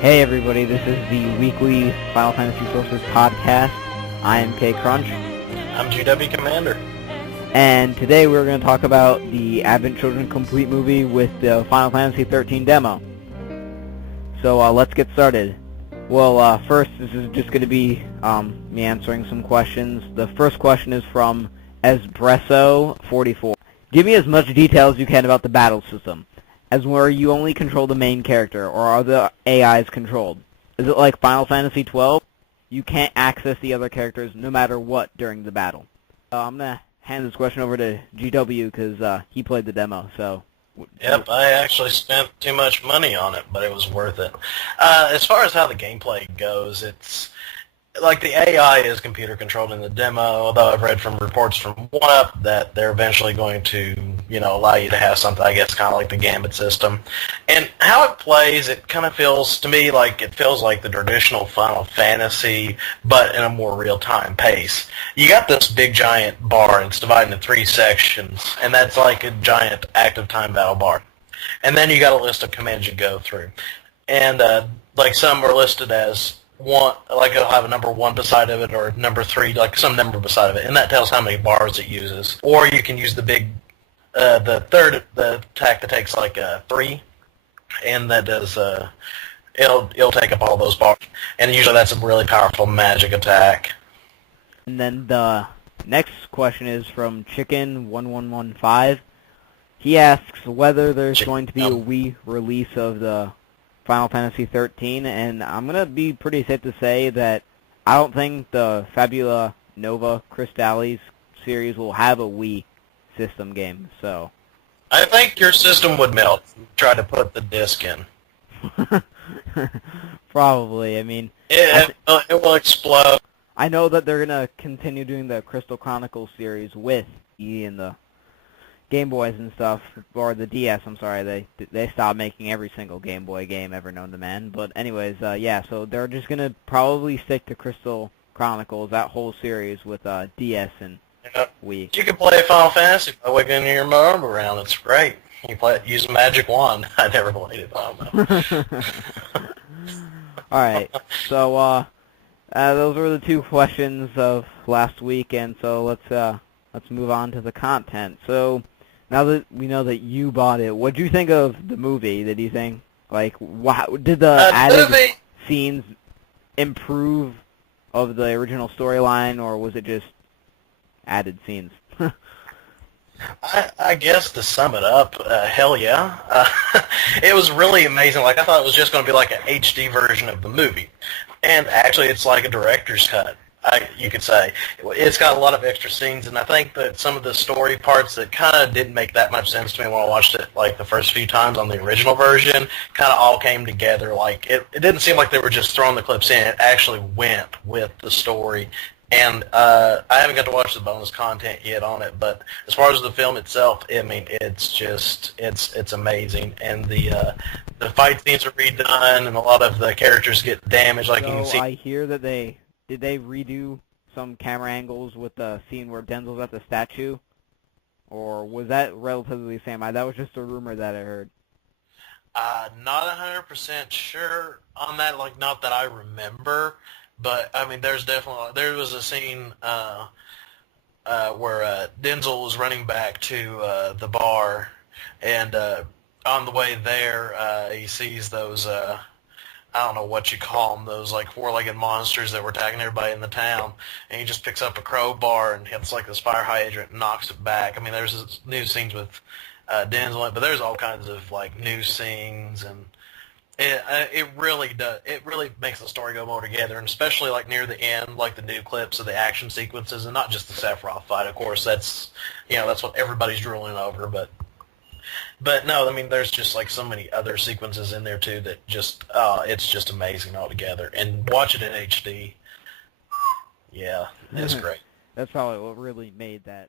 Hey everybody, this is the weekly Final Fantasy Sources podcast. I am K Crunch, I'm GW Commander. and today we're going to talk about the Advent Children Complete movie with the Final Fantasy XIII demo. So let's get started. Well, first this is just going to be me answering some questions. The first question is from Espresso44. Give me as much detail as you can about the battle system. As where you only control the main character, or are the AIs controlled? Is it like Final Fantasy XII? You can't access the other characters no matter what during the battle. I'm going to hand this question over to GW because he played the demo, so... Yep, I actually spent too much money on it, but it was worth it. As far as how the gameplay goes, it's... like the AI is computer controlled in the demo, although I've read from reports from 1UP that they're eventually going to, allow you to have something, I guess, kind of like the Gambit system. And how it plays, it kind of feels, to me, like it feels like the traditional Final Fantasy, but in a more real-time pace. You got this big giant bar, and it's divided into 3 sections, and that's like a giant active time battle bar. And then you got a list of commands you go through. And like some are listed as one, like it'll have a number 1 beside of it, or number 3, like some number beside of it, and that tells how many bars it uses. Or you can use the big, the attack that takes like 3, and that does, it'll take up all those bars. And usually that's a really powerful magic attack. And then the next question is from Chicken1115. He asks whether there's going to be a Wii release of the Final Fantasy XIII, and I'm going to be pretty safe to say that I don't think the Fabula Nova Crystallis series will have a Wii system game, so... I think your system would melt if you try to put the disc in. Probably, I mean... It will explode. I know that they're going to continue doing the Crystal Chronicles series with E and the Game Boys and stuff, or the DS, I'm sorry, they stopped making every single Game Boy game ever known to man, but anyways, yeah, so they're just gonna probably stick to Crystal Chronicles, that whole series with DS and Wii. You can play Final Fantasy by wiggling your remote around, it's great. You play it, use a magic wand. I never played it, I don't know. Alright, so, those were the 2 questions of last week, and so let's move on to the content. So, now that we know that you bought it, what did you think of the movie? Did you think, like, did the added scenes improve of the original storyline, or was it just added scenes? I guess to sum it up, hell yeah. It was really amazing. Like, I thought it was just going to be like an HD version of the movie. And actually, it's like a director's cut. You could say. It's got a lot of extra scenes, and I think that some of the story parts that kind of didn't make that much sense to me when I watched it, like the first few times on the original version, kind of all came together. Like, it didn't seem like they were just throwing the clips in. It actually went with the story. And I haven't got to watch the bonus content yet on it, but as far as the film itself, I mean, it's just, it's amazing. And the fight scenes are redone, and a lot of the characters get damaged, like you can see. I hear that did they redo some camera angles with the scene where Denzel's at the statue? Or was that relatively the same? That was just a rumor that I heard. Not 100% sure on that, like, not that I remember, but, I mean, there was a scene where Denzel was running back to the bar, and on the way there, he sees those... I don't know what you call them, those like 4-legged monsters that were attacking everybody in the town, and he just picks up a crowbar and hits like this fire hydrant and knocks it back. I mean, there's new scenes with Denzel, but there's all kinds of like new scenes, and it really does. It really makes the story go more together, and especially like near the end, like the new clips of the action sequences, and not just the Sephiroth fight. Of course, that's that's what everybody's drooling over, But no, I mean, there's just like so many other sequences in there too that just, it's just amazing altogether. And watch it in HD, yeah, it's great. That's probably what really made that